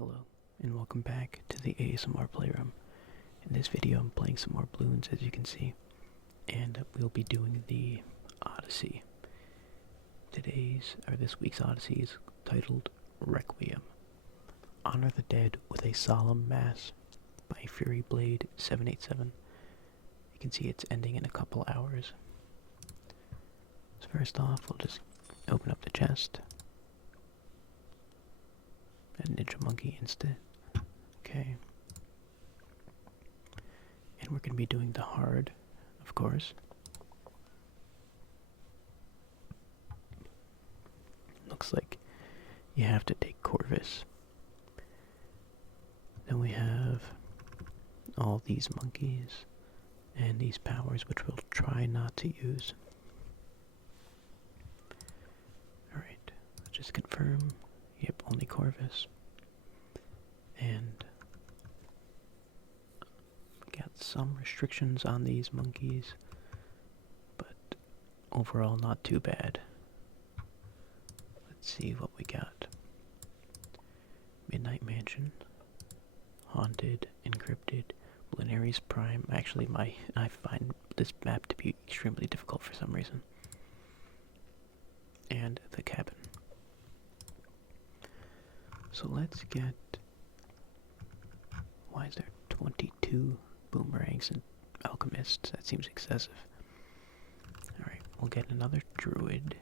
Hello, and welcome back to the ASMR Playroom. In this video I'm playing some more Bloons, as you can see, and we'll be doing the Odyssey. This week's Odyssey is titled Requiem. Honor the Dead with a Solemn Mass by Fury Blade 787. You can see it's ending in a couple hours. So first off, we'll just open up the chest. A Ninja Monkey instead. Okay. And we're going to be doing the hard, of course. Looks like you have to take Corvus. Then we have all these monkeys and these powers, which we'll try not to use. Alright, let's just confirm. Yep, only Corvus. And we got some restrictions on these monkeys, but overall not too bad. Let's see what we got. Midnight Mansion, Haunted, Encrypted, Bloons Prime. Actually, I find this map to be extremely difficult for some reason. And the cabin. So let's get... Why is there 22 boomerangs and alchemists? That seems excessive. Alright, we'll get another druid.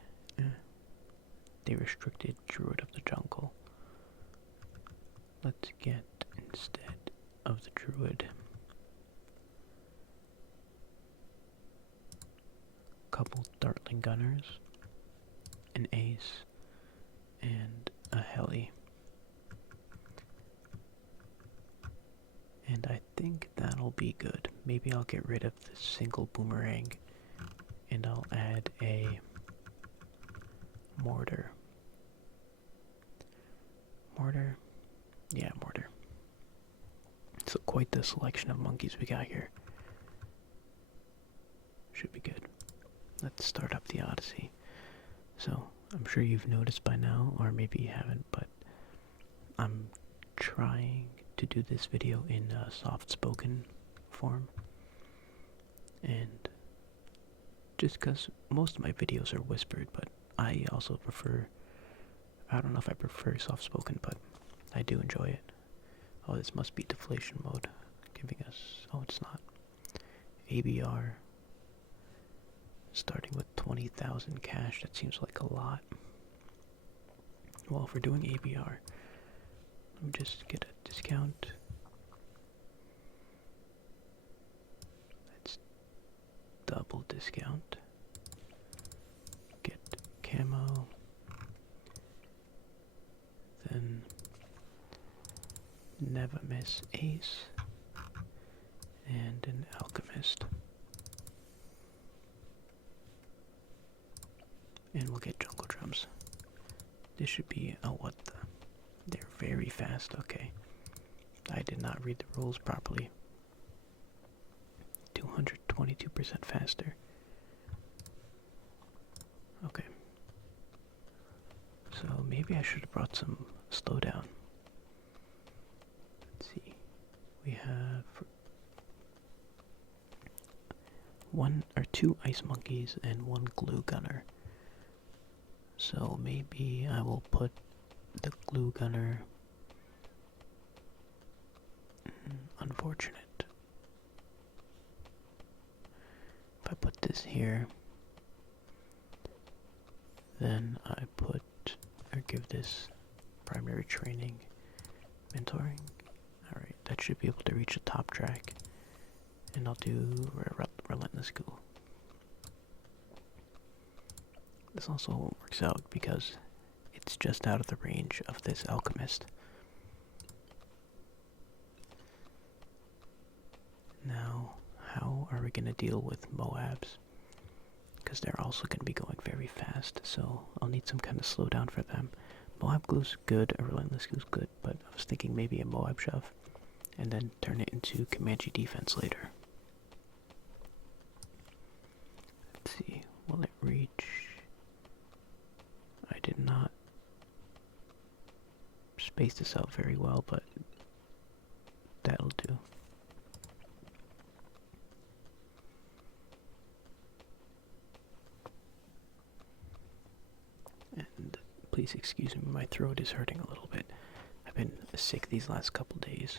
The restricted druid of the jungle. Let's get, instead of the druid, a couple dartling gunners, an ace, and a heli. And I think that'll be good. Maybe I'll get rid of the single boomerang and I'll add a mortar. Mortar? Yeah, mortar. So quite the selection of monkeys we got here. Should be good. Let's start up the Odyssey. So, I'm sure you've noticed by now, or maybe you haven't, but I'm trying to do this video in a soft-spoken form. And just because most of my videos are whispered, but I also prefer, I don't know if I prefer soft-spoken, but I do enjoy it. Oh, this must be deflation mode, giving us, oh, it's not. ABR, starting with 20,000 cash, that seems like a lot. Well, if we're doing ABR, let me just get a discount. Let's double discount. Get camo. Then never miss ace. And an alchemist. And we'll get jungle drums. This should be, oh, what the? They're very fast, okay. I did not read the rules properly. 222% faster. Okay. So maybe I should have brought some slowdown. Let's see. We have two ice monkeys and one glue gunner. So maybe I will put the glue gunner. Unfortunate. If I put this here, then I put, or give this primary training, mentoring. Alright, that should be able to reach the top track. And I'll do Relentless School. This also works out because it's just out of the range of this alchemist. Now, how are we going to deal with Moabs? Because they're also going to be going very fast, so I'll need some kind of slowdown for them. Moab Glue's good, a Relentless Glue's good, but I was thinking maybe a Moab Shove, and then turn it into Comanche Defense later. Let's see, will it reach? I did not space this out very well, but that'll do. And please excuse me, my throat is hurting a little bit. I've been sick these last couple days.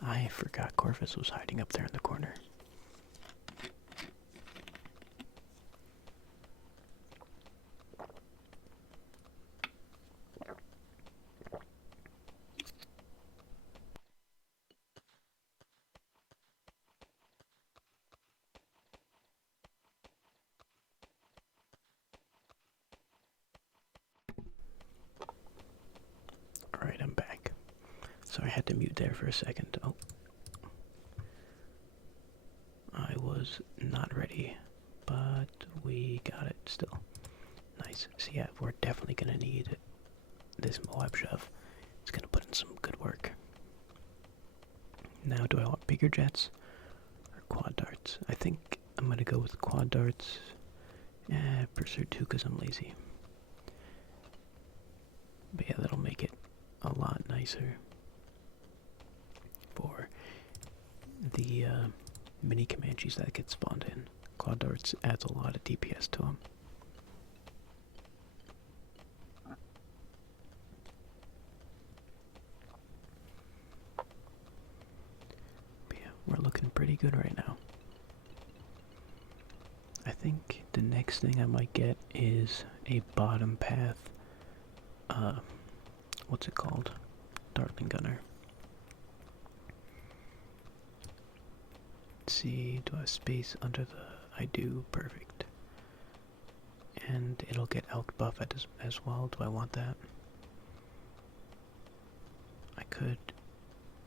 I forgot Corvus was hiding up there in the corner. Alright, I'm back. So I had to mute there for a second. Oh. I was not ready, but we got it still. Nice. So yeah, we're definitely gonna need this Moab shove. It's gonna put in some good work. Now, do I want bigger jets or quad darts? I think I'm gonna go with quad darts. Pursuit 2 because I'm lazy. But yeah, that'll make it a lot nicer for the mini Comanches that get spawned in. Quad darts adds a lot of DPS to them. But yeah, we're looking pretty good right now. I think the next thing I might get is a bottom path, what's it called? Dartling Gunner. Let's see, do I have space under the... I do, perfect. And it'll get elk buff as well, do I want that? I could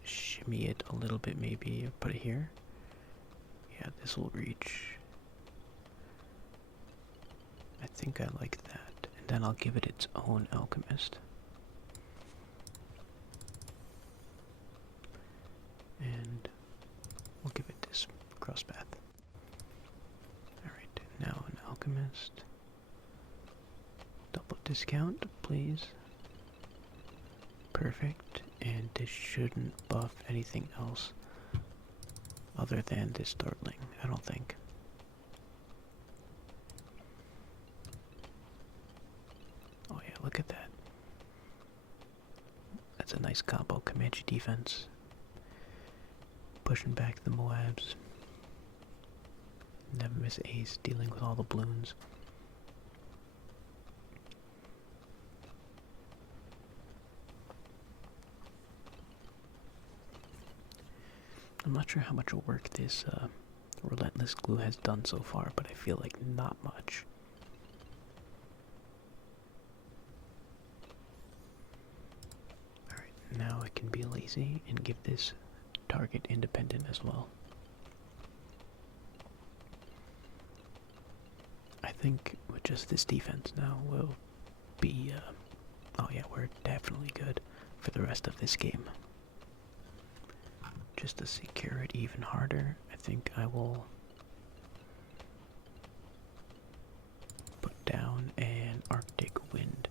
shimmy it a little bit maybe, put it here. Yeah, this will reach. I think I like that. And then I'll give it its own alchemist. And we'll give it this cross path. Alright, now an alchemist. Double discount, please. Perfect. And this shouldn't buff anything else other than this dartling, I don't think. Oh yeah, look at that. That's a nice combo. Comanche defense. Pushing back the Moabs. Never miss ace, dealing with all the Bloons. I'm not sure how much work this Relentless Glue has done so far, but I feel like not much. Alright, now I can be lazy and give this target independent as well. I think with just this defense now we'll be, oh yeah, we're definitely good for the rest of this game. Just to secure it even harder, I think I will put down an Arctic wind,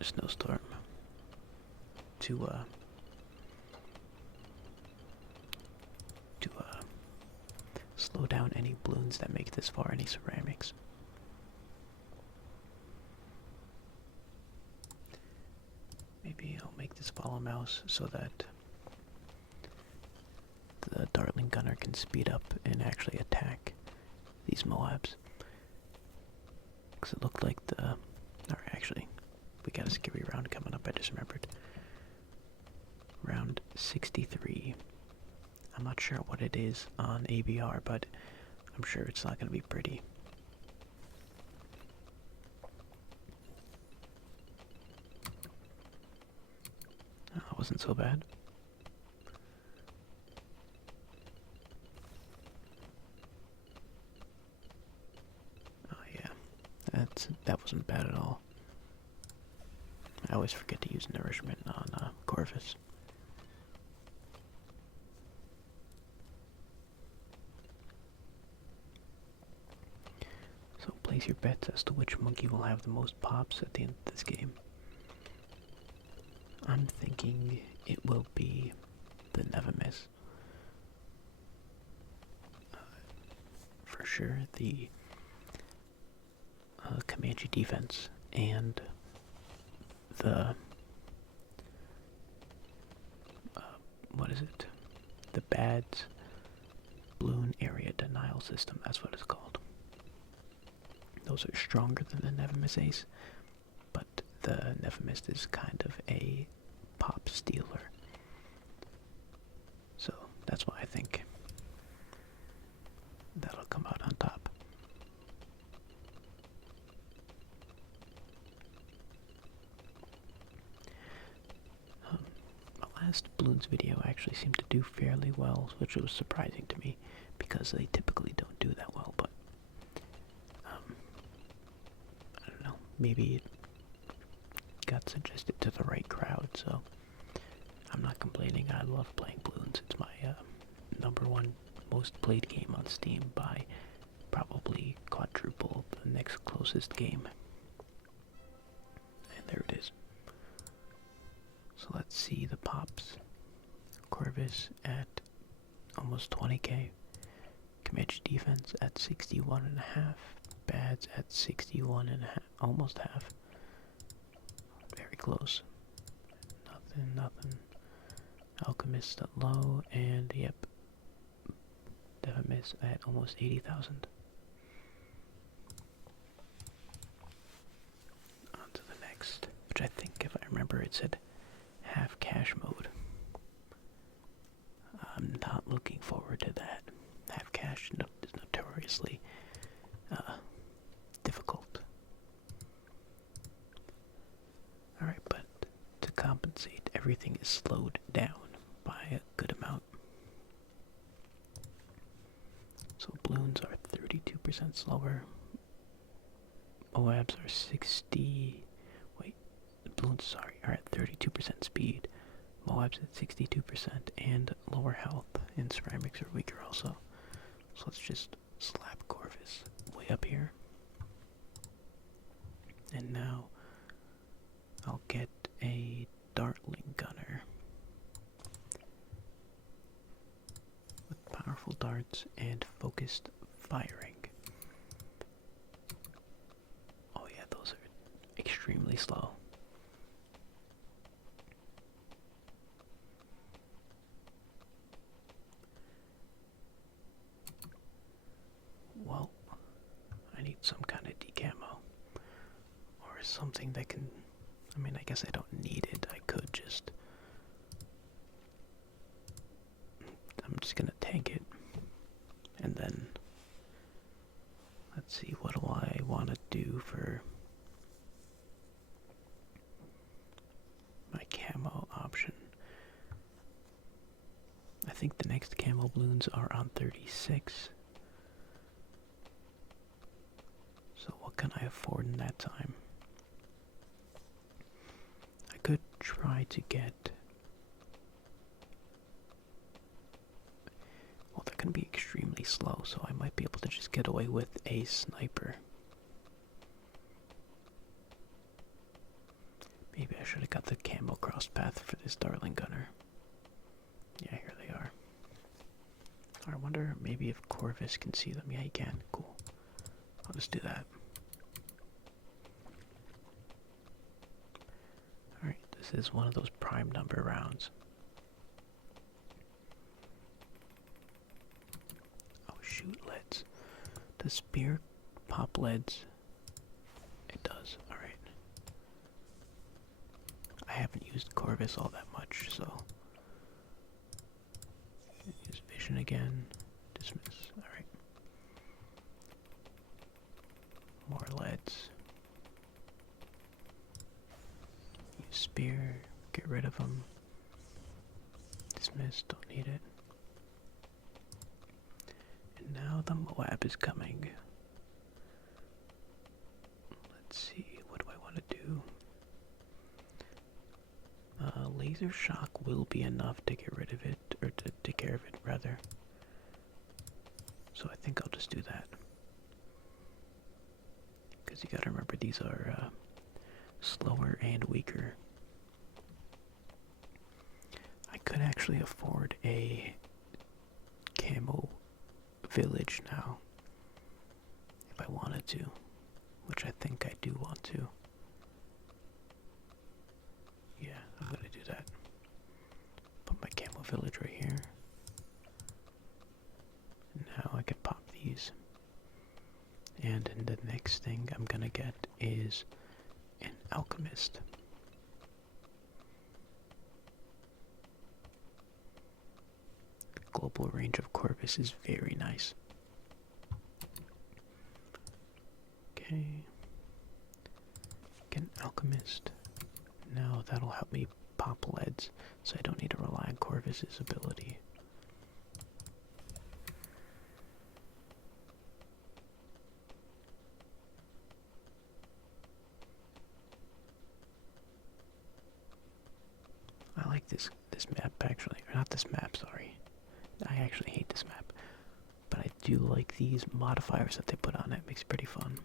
snowstorm, to slow down any balloons that make this far, any ceramics. Maybe I'll make this follow mouse so that the Dartling Gunner can speed up and actually attack these Moabs. Because it looked like the... Or actually, we got a scary round coming up, I just remembered. Round 63. I'm not sure what it is on ABR, but I'm sure it's not going to be pretty. Oh, it wasn't so bad. Oh yeah, that wasn't bad at all. I always forget to use nourishment on Corvus. So place your bets as to which monkey will have the most pops at the end of this game. I'm thinking it will be the Never Miss. For sure, the Comanche defense and the what is it? The BADS Bloon area denial system. That's what it's called. Those are stronger than the Never Miss Ace, but the Never Miss is kind of a pop stealer. So that's why I think that'll come out on top. My last Bloons video actually seemed to do fairly well, which was surprising to me because they typically don't do that well, but I don't know, maybe it got suggested to the right crowd, so I'm not complaining. I love playing Bloons. It's my #1 most played game on Steam by probably quadruple the next closest game. And there it is. So let's see the pops. Corvus at almost 20k. Comanche defense at 61.5. BADS at 61.5, almost half. Very close. Nothing. Alchemist at low, and yep. Never Miss at almost 80,000. On to the next, which I think, if I remember, it said half cash mode. I'm not looking forward to that. Half cash is notoriously difficult. Alright, but to compensate, everything is slowed down by a good amount. So Bloons are 32% slower. Moabs are 60. Wait, Bloons, sorry, are at 32% speed. Moabs at 62% and lower health, and ceramics are weaker also. So let's just slap Corvus way up here. And now I'll get a Dartling Gunner with powerful darts and focused firing. Oh yeah, those are extremely slow. Well, I need some kind of decamo or something that can, I mean, I guess I don't need it. I could just, I'm just gonna tank it, and then let's see, what do I want to do for my camo option? I think the next camo Bloons are on 36. So what can I afford in that time? I could try to get, well, they're going to be extremely slow, so I might be able to just get away with a sniper. Maybe I should have got the camo cross path for this Dartling Gunner. Yeah, here they are. I wonder maybe if Corvus can see them. Yeah, he can. Cool. I'll just do that. Alright, this is one of those prime number rounds. Oh shoot, leads. Does spear pop leads? It does, alright. I haven't used Corvus all that much, so use vision again. Dismiss, alright. More leads. Use spear, get rid of them. Dismiss, don't need it. And now the Moab is coming. Let's see, what do I want to do? Laser shock will be enough to get rid of it, or to take care of it, rather. So I think I'll just do that. because you gotta remember these are slower and weaker. I could actually afford a camo village now if I wanted to, which I think I do want to. Yeah, I'm gonna do that. Put my camo village right here. Now I can pop these. And the next thing I'm gonna get is an alchemist. The global range of Corvus is very nice. Okay. Get an alchemist. Now that'll help me pop leads, so I don't need to rely on Corvus's ability. I like this map actually, or not this map, sorry. I actually hate this map, but I do like these modifiers that they put on it. It makes it pretty fun.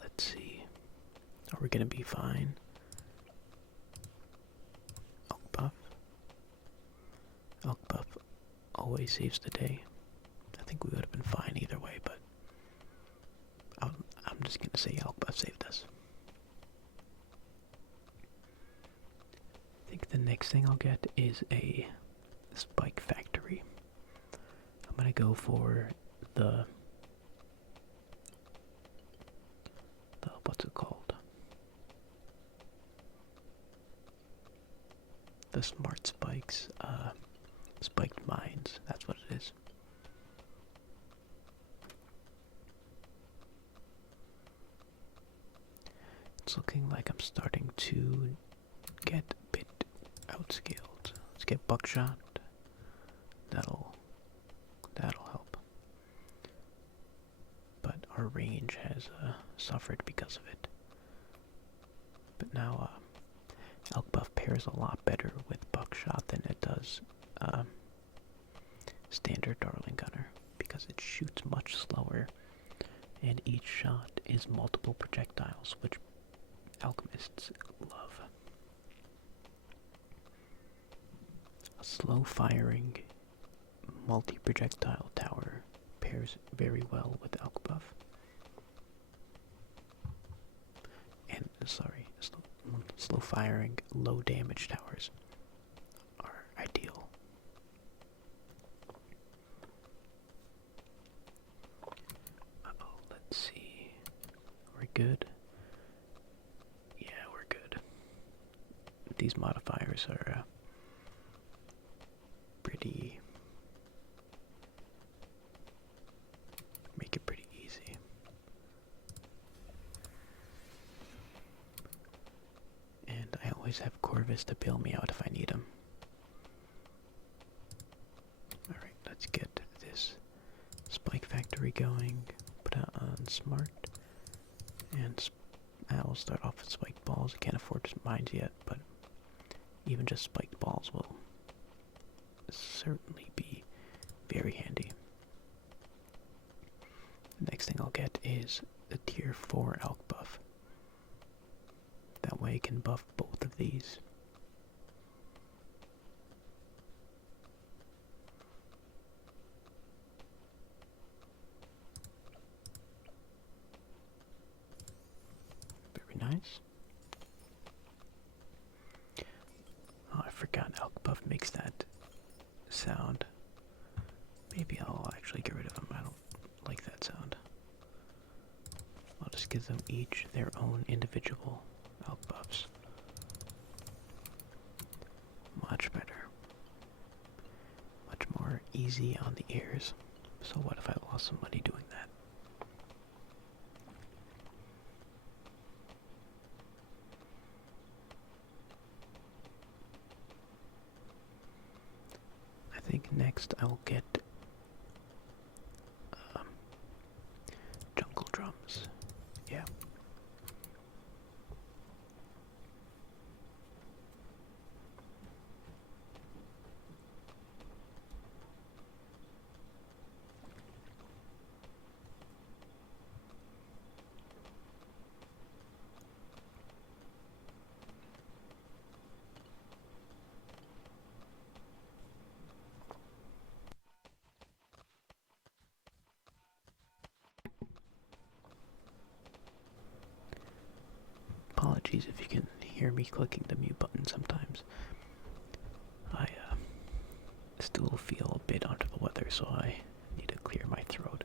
Let's see. Are we gonna be fine? Elk buff. Elk buff always saves the day. I think we would have been fine either way, but I'm just gonna say elk buff saved us. I think the next thing I'll get is a spike factory. I'm gonna go for the what's it called? The smart spikes, spiked mines, that's what it is. It's looking like I'm starting to get a bit outscaled. Let's get buckshot. That'll help. But our range has suffered because of it. But now elk buff pairs a lot better with buckshot than it does standard Darling Gunner, because it shoots much slower and each shot is multiple projectiles, which alchemists love. A slow firing multi-projectile tower pairs very well with elk buff. And slow firing low damage towers are ideal. Let's see. We're good. Yeah, we're good. These modifiers are pretty. Make it pretty easy. And I always have Corvus to bail me out if I need him. Alright, let's get this spike factory going. Put it on smart. And I will start off with spiked balls. I can't afford mines yet, but even just spiked balls will certainly be very handy. The next thing I'll get is the tier 4 elk buff. That way I can buff both of these. Very nice. Oh, I forgot elk buff makes that sound. Maybe I'll actually get rid of them. I don't like that sound. I'll just give them each their own individual elk buffs. Much better. Much more easy on the ears. So what if I lost some money doing that? I think next I'll get jungle drums. Yeah. apologies if you can hear me clicking the mute button sometimes. I still feel a bit under the weather, so I need to clear my throat.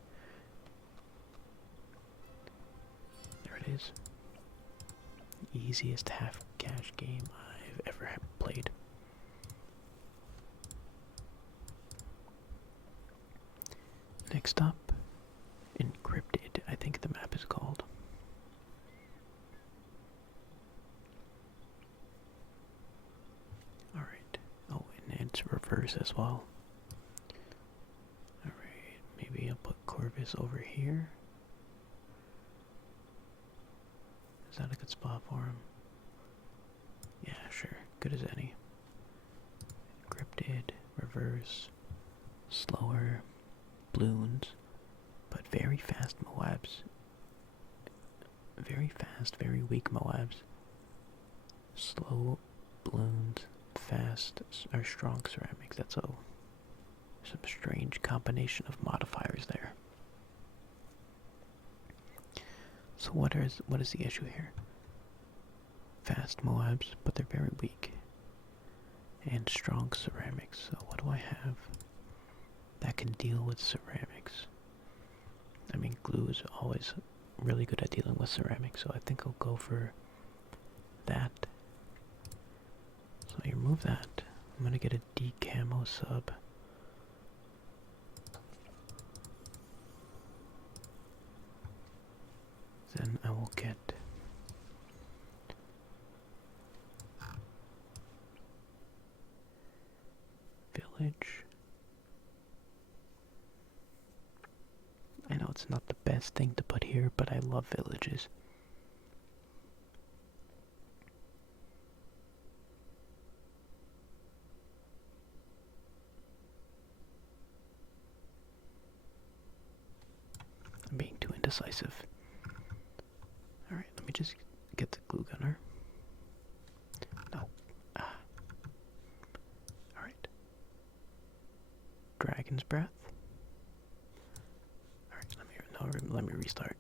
There it is. Easiest half cash game I've ever played. Next up, Encrypted, I think the map is called. Alright. Oh, and it's reverse as well. Alright, maybe I'll put Corvus over here. Is that a good spot for him? Yeah, sure. Good as any. Encrypted, reverse, slower, Bloons, but very fast Moabs. Very fast, very weak Moabs. Slow Bloons, fast or strong ceramics. That's some strange combination of modifiers there. So what is the issue here? Fast Moabs, but they're very weak. And strong ceramics. So what do I have that can deal with ceramics? I mean, glue is always really good at dealing with ceramics, so I think I'll go for that. So you remove that. I'm gonna get a decamo sub. Then I will get village. I know it's not the best thing to put here, but I love villages. I'm being too indecisive. Alright, let me just get the glue gunner. No. Alright. Dragon's breath. Alright, let me restart.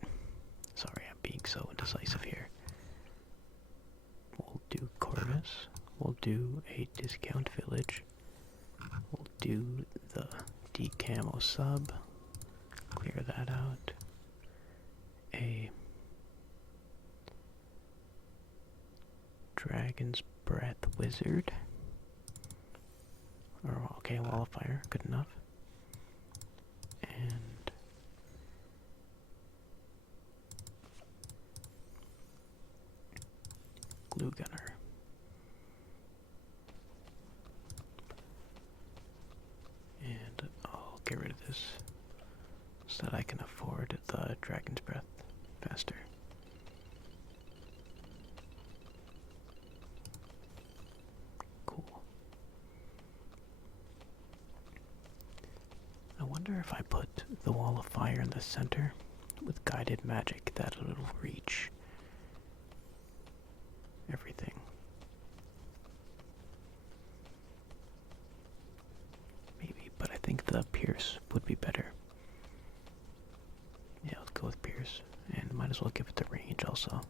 Sorry, I'm being so indecisive here. We'll do Corvus. We'll do a discount village. We'll do the decamo sub. Clear that out. A Dragon's Breath Wizard. Or, okay, Wall of Fire, good enough. And glue gunner. And I'll get rid of this so that I can afford the Dragon's Breath faster. Cool. I wonder if I put the Wall of Fire in the center with guided magic, that it'll reach everything. Maybe, but I think the Pierce would be better. Yeah, let's go with Pierce. And might as well give it the range also.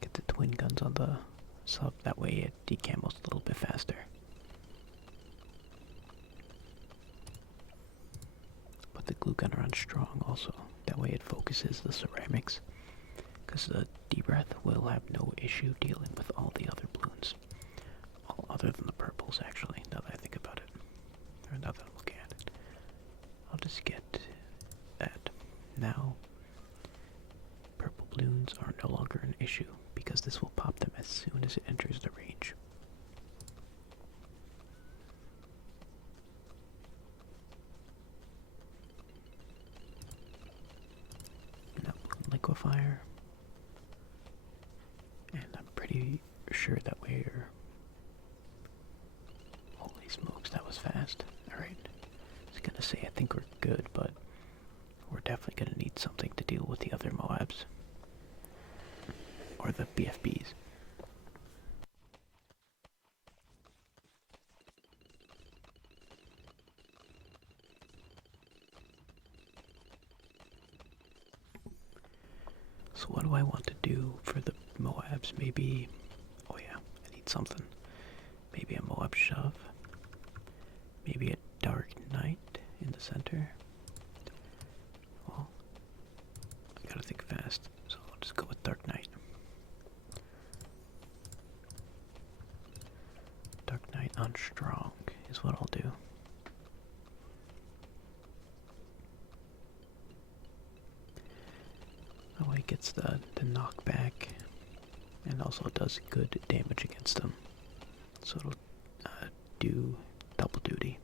Get the twin guns on the sub, that way it decamos a little bit faster. Put the glue gunner on strong also, that way it focuses the ceramics, because the D-Breath will have no issue dealing with all the other balloons. All other than the purples, actually, now that I think about it. Or now that I'm looking at it. I'll just get that. Now, purple balloons are no longer an issue, because this will pop them as soon as it enters the range. Now, liquefier. And I'm pretty sure that we're... Holy smokes, that was fast. Alright. I was gonna say I think we're good, but we're definitely gonna need something to deal with the other Moabs. or the BFBs. So what do I want to do for the Moabs? Maybe, oh yeah, I need something. Maybe a Moab shove. Maybe a Dark Knight in the center. Well, I gotta think fast, so I'll just go with Dark Knight. Dark Knight on strong is what I'll do. That way it gets the knockback and also does good damage against them. So it'll do double duty.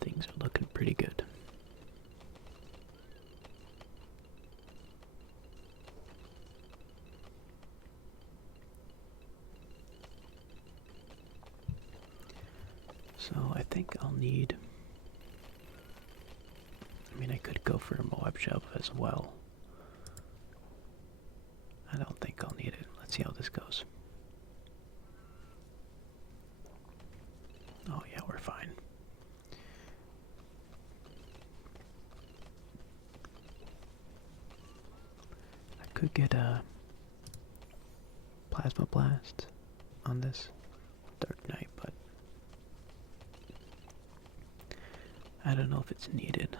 Things are looking pretty good. So I think I'll need, I mean I could go for a Moab shove as well. I don't think I'll need it. Let's see how this goes. Oh yeah, we're fine. I could get a Plasma Blast on this Dark Knight, but I don't know if it's needed.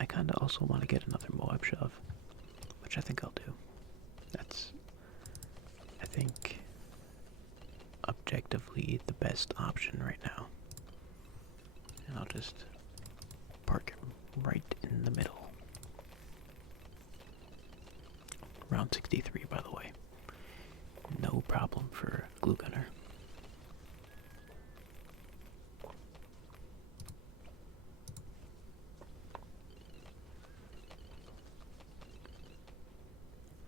I kinda also want to get another Moab shove, which I think I'll do. That's, I think, objectively the best option right now. And I'll just park it right in the middle. Round 63, by the way. No problem for Glue Gunner.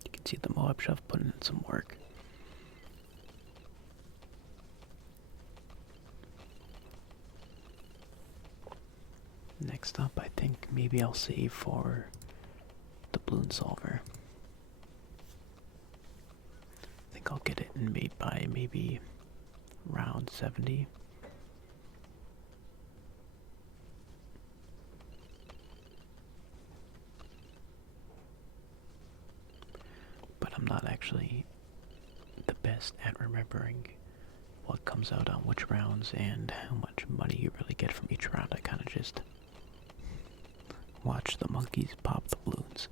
You can see the Moab shove putting in some work. Next up, I think maybe I'll save for the Bloon solver. I think I'll get it in by maybe round 70. But I'm not actually the best at remembering what comes out on which rounds and how much money you really get from each round. I kind of just watch the monkeys pop the balloons.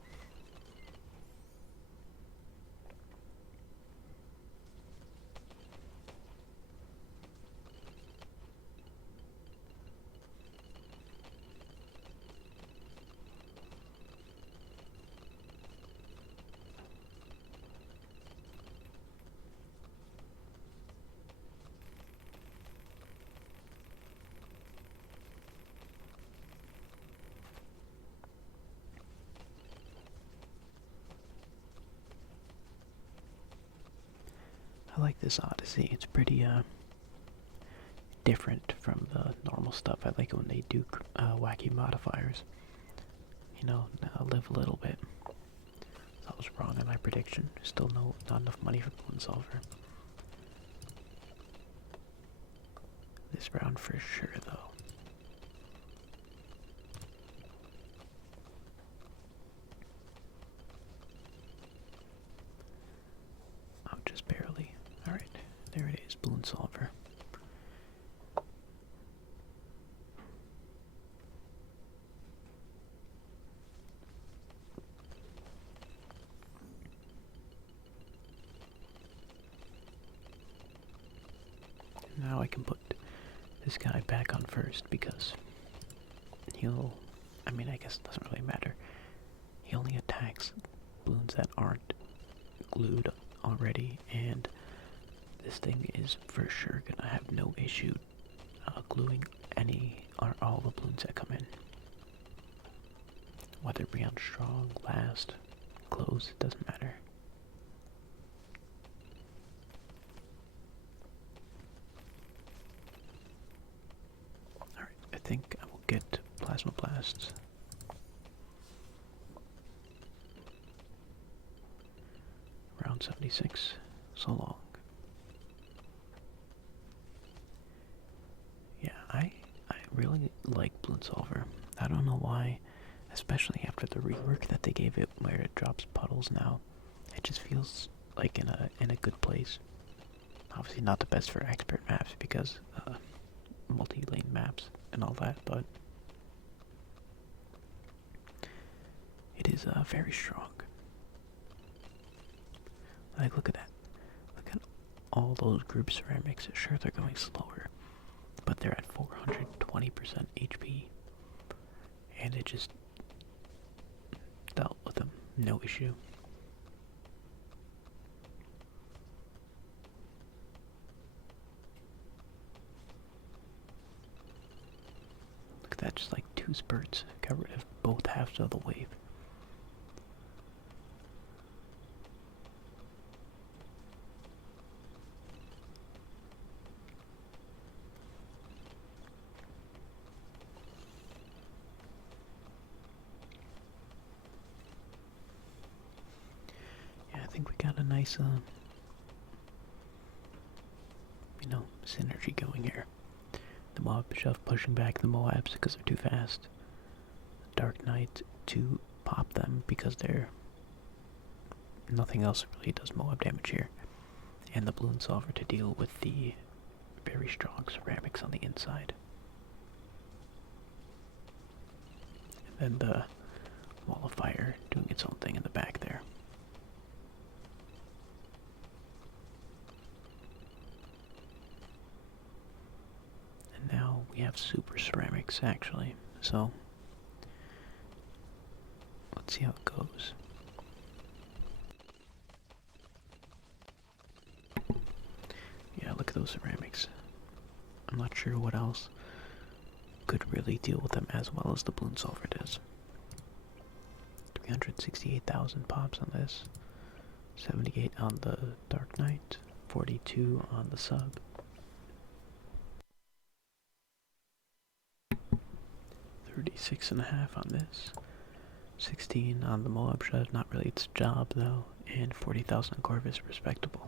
I like this Odyssey. It's pretty different from the normal stuff. I like it when they do wacky modifiers. You know, live a little bit. I was wrong on my prediction. Still not enough money for Bloon solver. This round for sure, though. Oh, just barely. Alright, there it is, Bloon solver. Now I can put this guy back on first because he'll, I mean, I guess it doesn't really matter. He only attacks balloons that aren't glued already, and this thing is for sure gonna have no issue gluing any or all the balloons that come in. Whether it be on strong, last, close, it doesn't matter. Alright, I think I will get plasma blasts. Round 76, so long. Yeah, I really like Bloons Solver. I don't know why, especially after the rework that they gave it where it drops puddles now. It just feels like in a good place. Obviously not the best for expert maps because multi-lane maps and all that, but it is very strong. Like, look at that. Look at all those group ceramics. Sure, they're going slower, but they're at 420% HP. And it just dealt with them. No issue. Look at that, just like 2 spurts. Got rid of both halves of the wave. I think we got a nice, synergy going here. The mob shove pushing back the Moabs because they're too fast. Dark Knight to pop them because they're... Nothing else really does Moab damage here. And the Bloons Solver to deal with the very strong ceramics on the inside. And then the Wall of Fire doing its own thing in the back there. Now we have super ceramics actually, so let's see how it goes. Yeah, look at those ceramics. I'm not sure what else could really deal with them as well as the Bloons Solver does. 368,000 pops on this, 78 on the Dark Knight, 42 on the sub. 36.5 on this, 16 on the Moab Shove, not really its job though, and 40,000 on Corvus, respectable.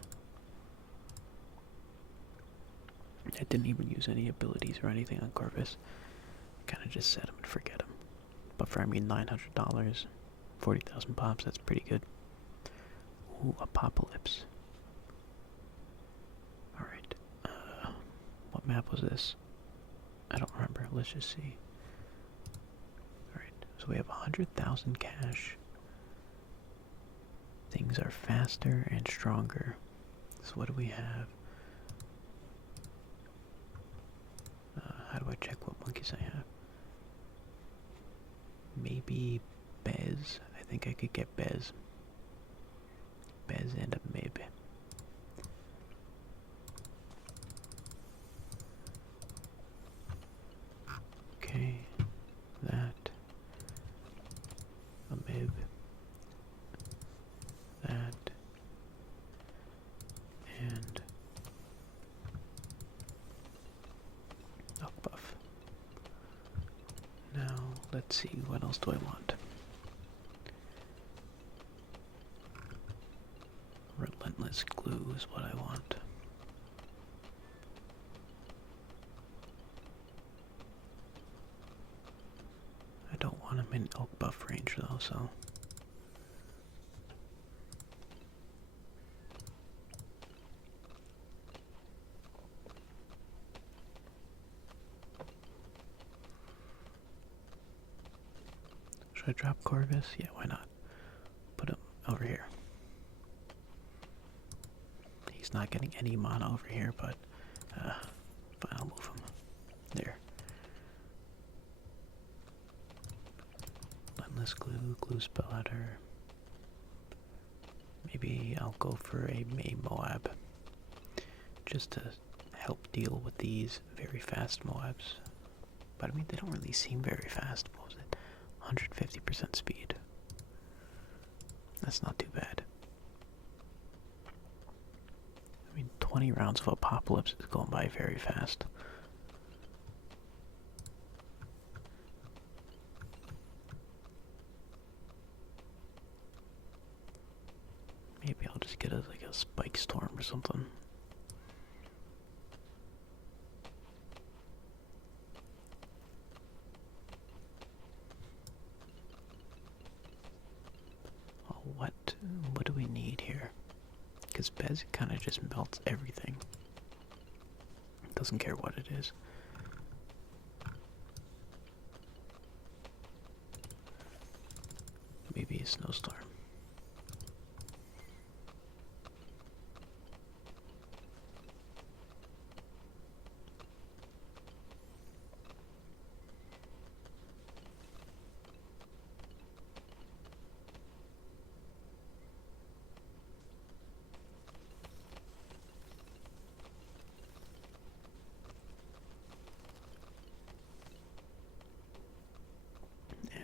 I didn't even use any abilities or anything on Corvus, kinda just set him and forget him. But for, $900, 40,000 pops, that's pretty good. Ooh, Apocalypse. Alright, what map was this? I don't remember, let's just see. So we have 100,000 cash. Things are faster and stronger. So what do we have? How do I check what monkeys I have? Maybe Bez. I think I could get Bez. Bez and a Mib. Okay, that. A Mib, that, and Knock Buff. Now, let's see, what else do I want? Relentless Glue is what I want. I don't want him in Elk Buff range though, so... Should I drop Corvus? Yeah, why not? Put him over here. He's not getting any mana over here, but fine, I'll move him. stainless glue, glue splatter. Maybe I'll go for a May Moab, just to help deal with these very fast Moabs. But I mean, they don't really seem very fast. What was it? 150% speed. That's not too bad. I mean, 20 rounds of Apocalypse is going by very fast. Maybe I'll just get like a spike storm or something. Oh, what do we need here? Because Bez kind of just melts everything. Doesn't care what it is. Maybe a snowstorm.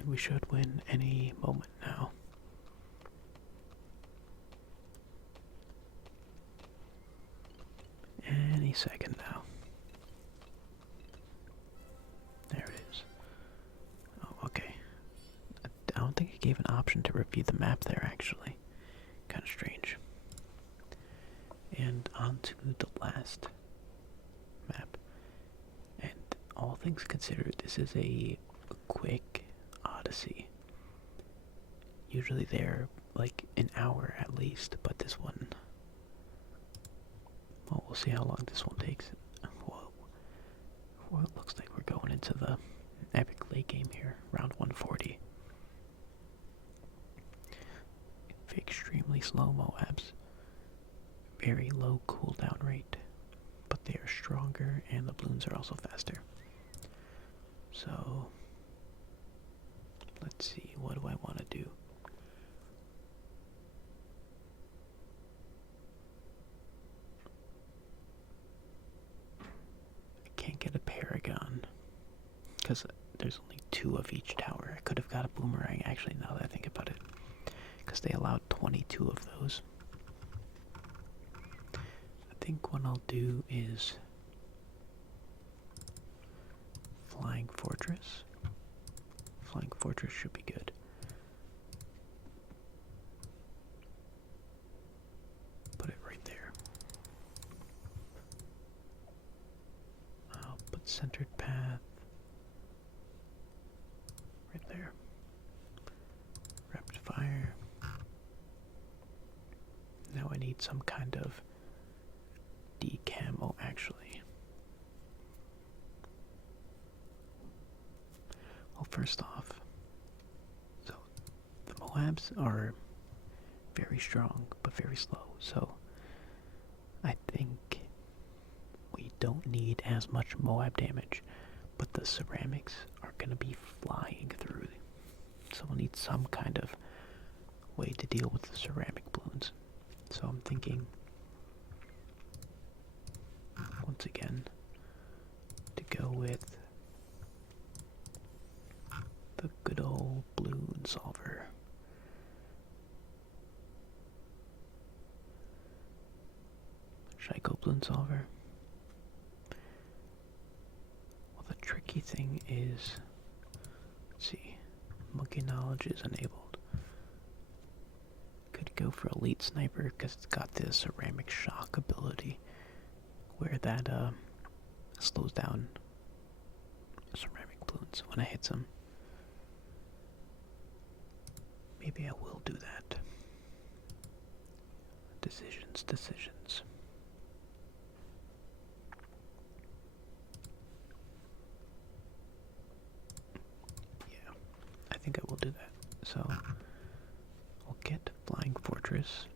We should win any moment now. Any second now. There it is. Oh, okay. I don't think it gave an option to repeat the map there, actually. Kind of strange. And on to the last map. And all things considered, this is a quick Odyssey. Usually they're like an hour at least, but this one, well, we'll see how long this one takes. Whoa. Well, it looks like we're going into the epic late game here, round 140. Extremely slow Moabs, very low cooldown rate, but they are stronger and the Bloons are also faster. So let's see, what do I want to do? I can't get a Paragon, because there's only 2 of each tower. I could have got a Boomerang, actually, now that I think about it, because they allowed 22 of those. I think what I'll do is Flying Fortress. Flying Fortress should be good. Put it right there. I'll put Centered Path right there. Rapid Fire. Now I need some kind of decamo, actually. Well, first off, so the Moabs are very strong, but very slow, so I think we don't need as much Moab damage, but the ceramics are going to be flying through, so we'll need some kind of way to deal with the ceramic Bloons. So I'm thinking, once again, to go with the good old Bloon solver. Should I go Bloon solver? Well, the tricky thing is, let's see, monkey knowledge is enabled. Could go for elite sniper because it's got this ceramic shock ability where that slows down ceramic Bloons when I hit them. Maybe I will do that. Decisions. Yeah, I think I will do that. So, we'll get Flying Fortress.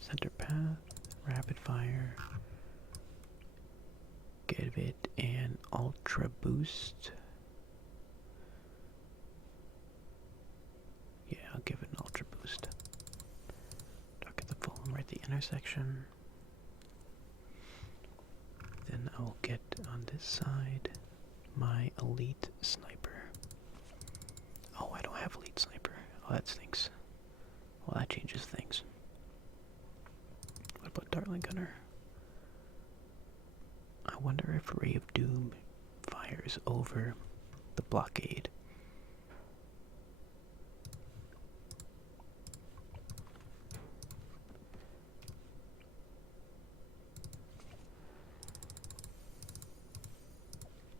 Center Path, Rapid Fire. Give it an alt Ultra Boost. Yeah, I'll give it an Ultra Boost. Target the foam right at the intersection. Then I'll get on this side my Elite Sniper. Oh, I don't have Elite Sniper. Oh, that stinks. Well, that changes things. What about Dartling Gunner? I wonder if Ray of Doom fires over the blockade.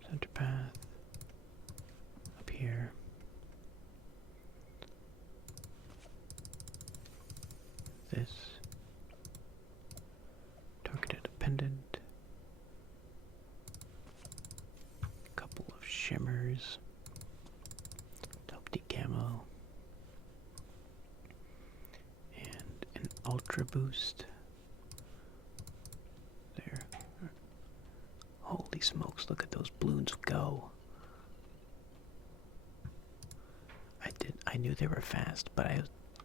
Center path. Up here. This. Targeted a pendant. Couple of shimmers. Top D camo. And an Ultra Boost. There. Holy smokes, look at those balloons go. I knew they were fast, but I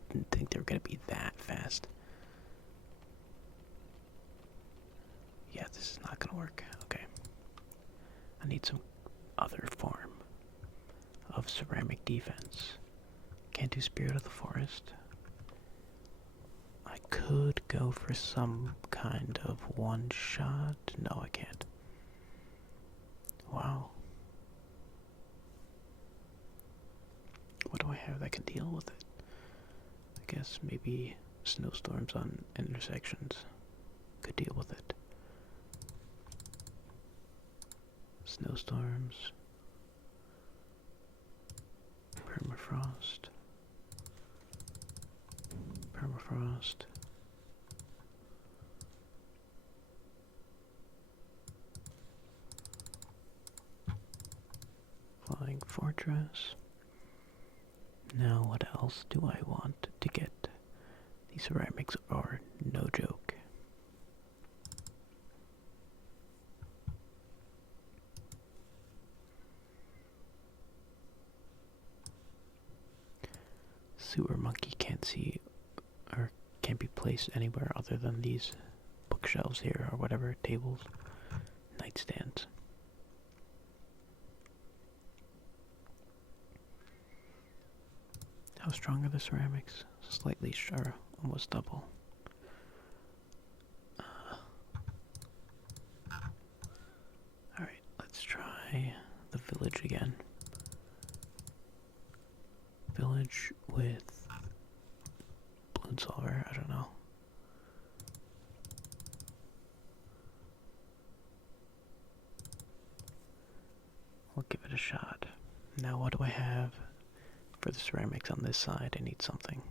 didn't think they were gonna be that fast. Yeah, this is not gonna work. Okay. I need some other form of ceramic defense. Can't do Spirit of the Forest. I could go for some kind of one shot. No, I can't. Wow. What do I have that can deal with it? I guess maybe snowstorms on intersections could deal with it. Snowstorms. Permafrost. Permafrost. Flying Fortress. Now what else do I want to get? These ceramics are no joke. Sewer Monkey can't see or can't be placed anywhere other than these bookshelves here or whatever, tables, nightstands. How strong are the ceramics? Slightly sure, almost double. Alright, let's try the village again. Village with balloon solver, I don't know. We'll give it a shot. Now what do I have for the ceramics on this side? I need something.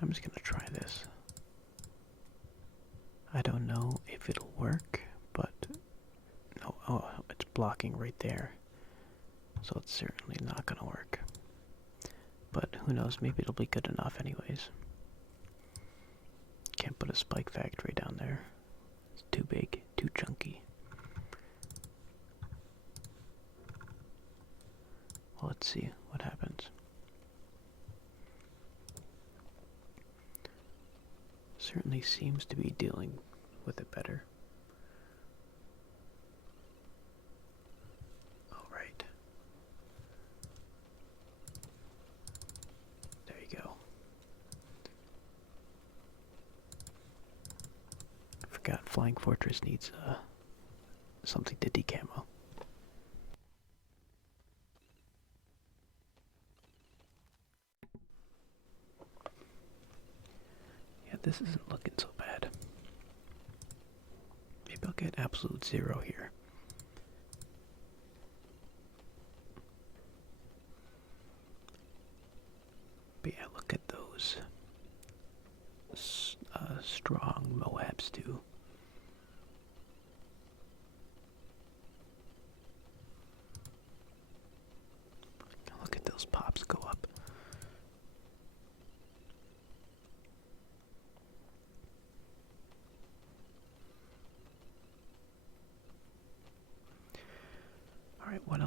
I'm just gonna try this. I don't know if it'll work, but no, oh, it's blocking right there. So it's certainly not gonna work. But who knows, maybe it'll be good enough anyways. Can't put a spike factory down there. It's too big, too chunky. Well, let's see what happens. Certainly seems to be dealing with it better. All right. There you go. I forgot Flying Fortress needs something to decamo. Yeah, this isn't looking so bad. Maybe I'll get absolute 0 here. But yeah, look at those strong Moabs too. Look at those pops go up.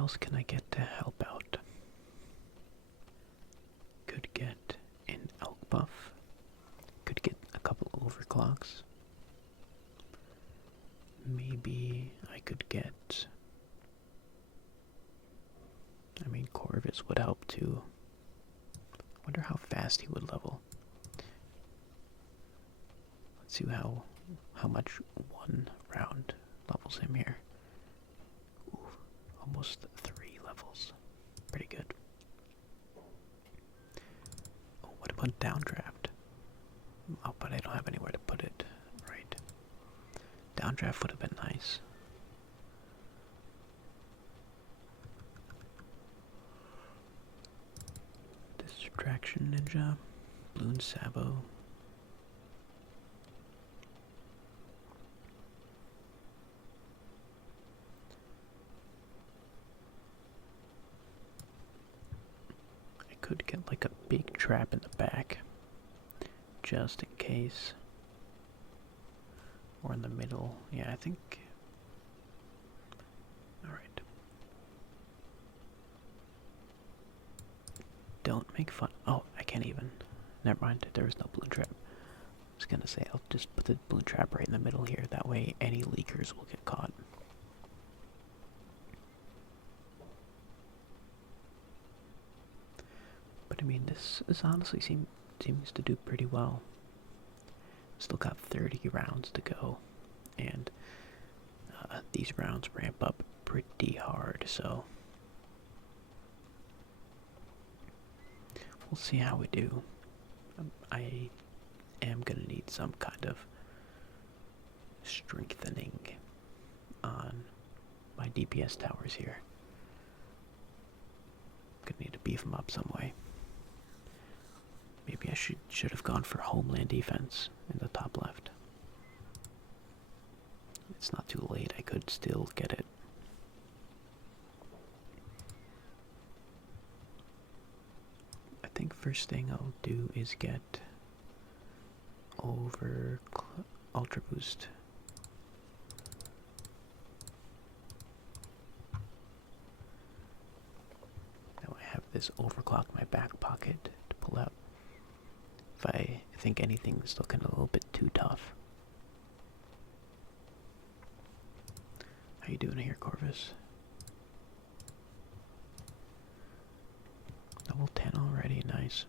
else can I get to help out? Could get an elk buff. Could get a couple overclocks. Maybe I could get... I mean, Corvus would help too. I wonder how fast he would level. Let's see how much one round levels him here. Ooh, almost 3 levels. Pretty good. Oh, what about downdraft? Oh, but I don't have anywhere to put it. Right. Downdraft would have been nice. Distraction Ninja. Bloons Sabo. Could get like a big trap in the back, just in case. Or in the middle. Yeah, I think. Alright. Don't make fun. Oh, I can't even. Never mind, there is no balloon trap. I was gonna say, I'll just put the balloon trap right in the middle here. That way, any leakers will get caught. But I mean, this is honestly seems to do pretty well. Still got 30 rounds to go, and these rounds ramp up pretty hard, so we'll see how we do. I am gonna need some kind of strengthening on my DPS towers here. Gonna need to beef them up some way. Maybe I should have gone for homeland defense in the top left. It's not too late, I could still get it. I think first thing I'll do is get over Ultra Boost. Now I have this overclock in my back pocket to pull out if I think anything's looking a little bit too tough. How you doing here, Corvus? Level 10 already, nice.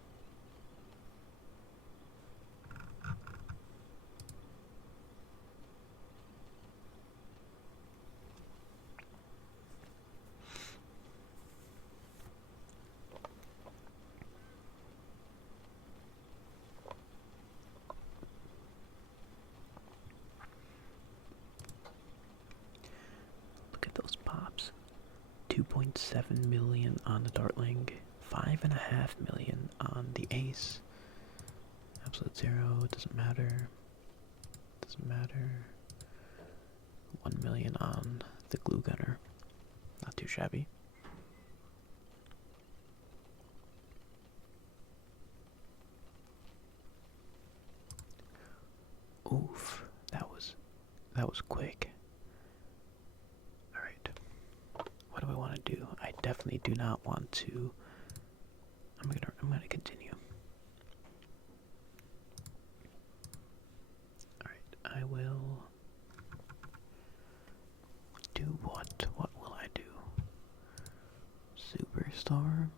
Look at those pops. 2.7 million on the Dartling. 5.5 million on the Ace. Absolute zero, it doesn't matter. Doesn't matter. 1 million on the Glue Gunner. Not too shabby. Oof, that was quick. Alright. What do I want to do? I definitely do not want to. I'm gonna continue. Alright, I will do what? What will I do? Superstorm?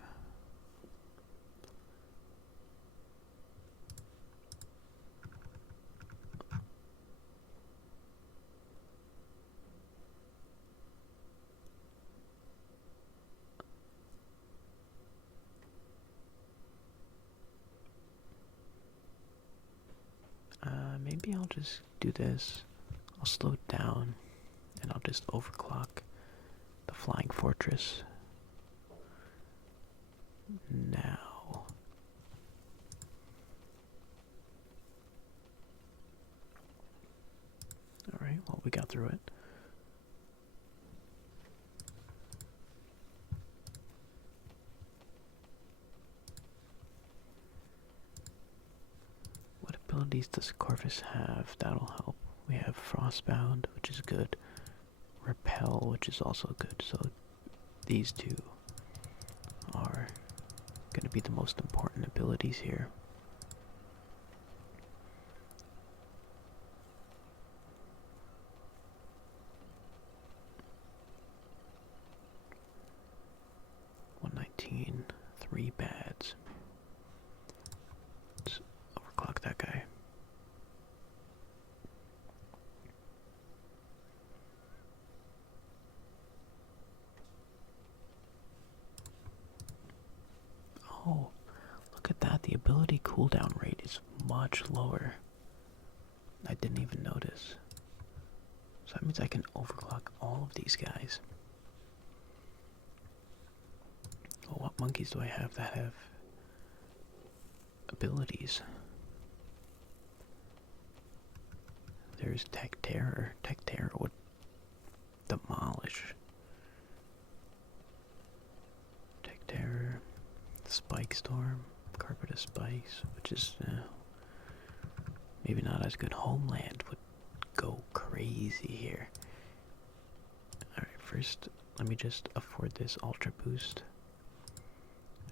Maybe I'll just do this. I'll slow it down and I'll just overclock the Flying Fortress. Now. Alright, well, we got through it. What abilities does Corvus have? That'll help. We have Frostbound, which is good. Repel, which is also good. So these two are going to be the most important abilities here. Three bads. Let's overclock that guy. Oh, look at that. The ability cooldown rate is much lower. I didn't even notice. So that means I can overclock all of these guys. Well, what monkeys do I have that have abilities? There's Tech Terror. Tech Terror would demolish. Tech Terror, Spike Storm, Carpet of Spikes, which is maybe not as good. Homeland would go crazy here. Alright, first, let me just afford this Ultra Boost.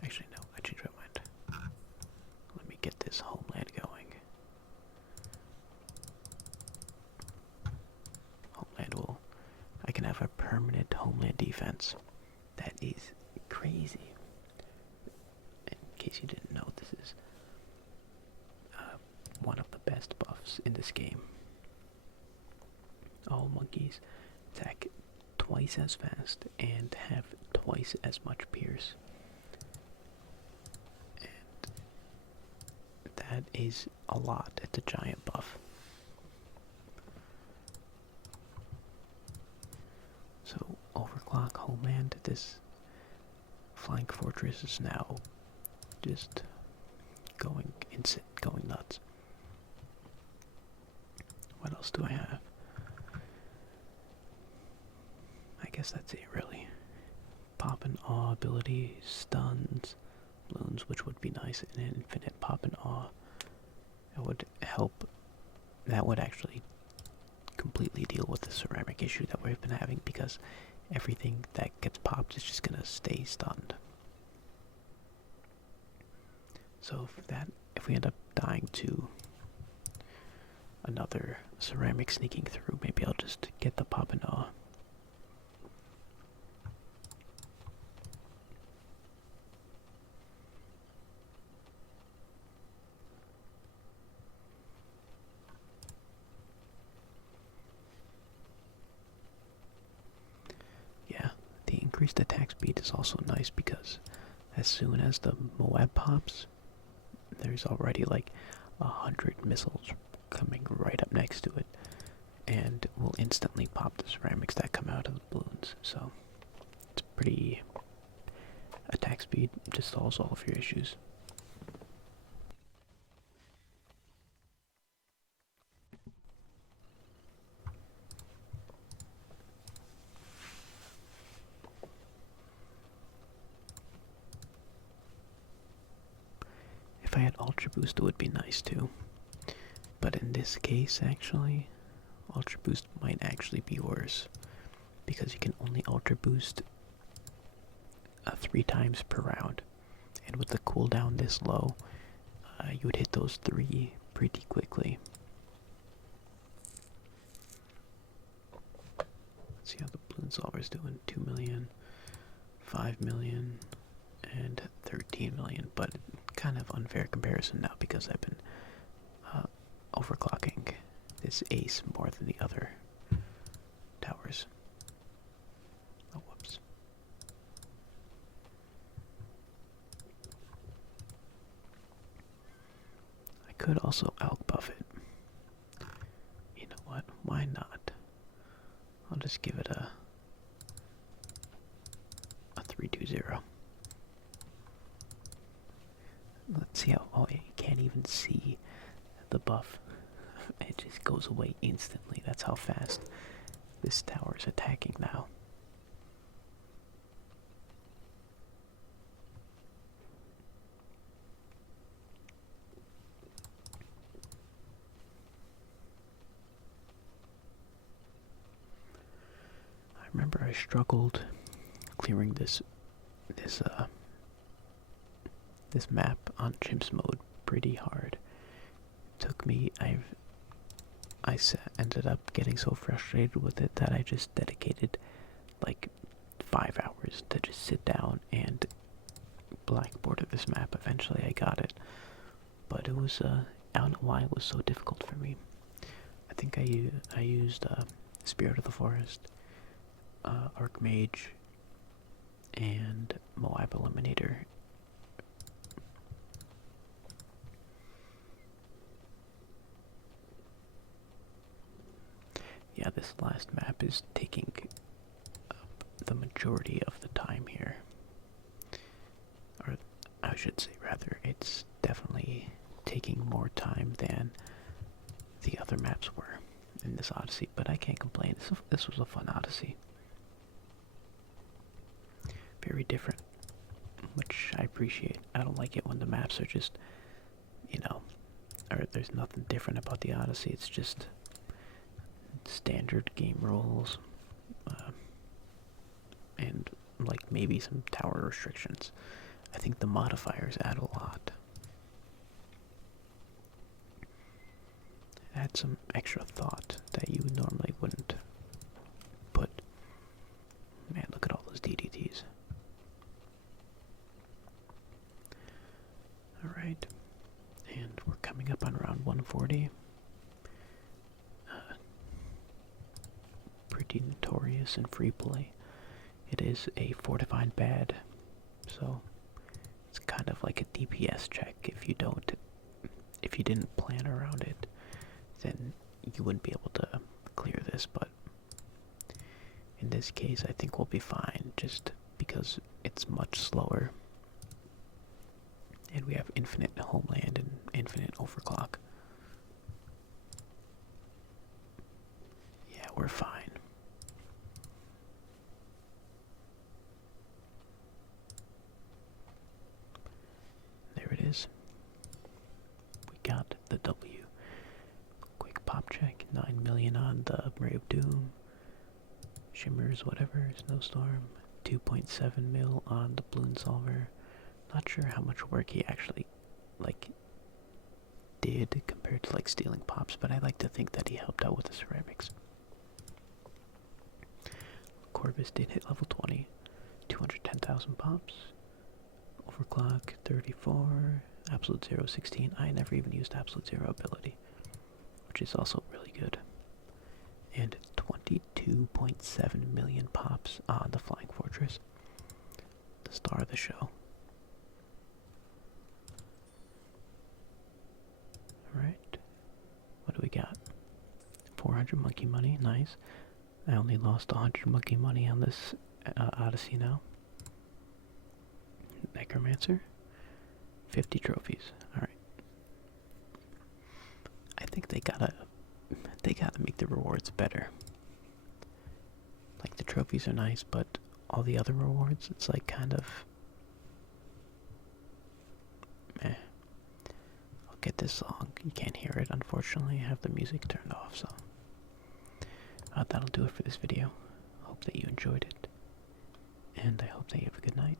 Actually, no, I changed my mind. Let me get this Homeland going. Homeland will... I can have a permanent Homeland defense. That is crazy. In case you didn't know, this is one of the best buffs in this game. All monkeys attack twice as fast and have twice as much pierce. That is a lot. It's a giant buff. So, overclock Homeland. This flank fortress is now just going insane, going nuts. What else do I have? I guess that's it, really. Pop and Awe ability, stuns, Bloons, which would be nice, and an infinite Pop and Awe. It would help. That would actually completely deal with the ceramic issue that we've been having, because everything that gets popped is just gonna stay stunned. So if we end up dying to another ceramic sneaking through, maybe I'll just get the Pop and Awe. Increased attack speed is also nice, because as soon as the Moab pops, there's already like 100 missiles coming right up next to it, and will instantly pop the ceramics that come out of the balloons. So it's pretty... attack speed just solves all of your issues. If I had Ultra Boost, it would be nice too. But in this case, actually, Ultra Boost might actually be worse, because you can only Ultra Boost 3 times per round. And with the cooldown this low, you would hit those 3 pretty quickly. Let's see how the Bloons is doing. 2 million, 5 million, and 13 million, but kind of unfair comparison now, because I've been overclocking this ace more than the other towers. Oh, whoops. I could also elk buff it. You know what? Why not? I'll just give it a 3-2-0. Let's see how... oh, I can't even see the buff. It just goes away instantly. That's how fast this tower is attacking now. I remember I struggled clearing this this map on chimps mode pretty hard. Took me, ended up getting so frustrated with it that I just dedicated like 5 hours to just sit down and blackboard this map. Eventually I got it, but it was I don't know why it was so difficult for me. I think I used Spirit of the Forest, Archmage, and Moab Eliminator. Yeah, this last map is taking up the majority of the time here. Or I should say rather, it's definitely taking more time than the other maps were in this Odyssey, but I can't complain. This was a fun Odyssey. Very different, which I appreciate. I don't like it when the maps are just, or there's nothing different about the Odyssey. It's just standard game rules, and like maybe some tower restrictions. I think the modifiers add a lot. Add some extra thought that you normally wouldn't put. Man, look at all those DDTs. Alright, and we're coming up on round 140. Pretty notorious in free play. It is a fortified bad, so it's kind of like a DPS check. If you didn't plan around it, then you wouldn't be able to clear this, but in this case I think we'll be fine, just because it's much slower and we have infinite homeland and infinite overclock. Yeah, we're fine. There it is. We got the W. Quick pop check. 9 million on the Ray of Doom. Shimmers, whatever. Snowstorm. 2.7 mil on the Bloon Solver. Not sure how much work he actually, did compared to, stealing pops, but I like to think that he helped out with the ceramics. Corvus did hit level 20. 210,000 pops. Overclock 34. Absolute Zero 16. I never even used Absolute Zero ability, which is also really good. And 22.7 million pops on the Flying Fortress. The star of the show. Alright. What do we got? 400 monkey money. Nice. I only lost 100 monkey money on this Odyssey now. Necromancer. 50 trophies. Alright. I think they gotta make the rewards better. Like, the trophies are nice, but all the other rewards, it's kind of meh. I'll get this song. You can't hear it, unfortunately. I have the music turned off, so that'll do it for this video. Hope that you enjoyed it, and I hope that you have a good night.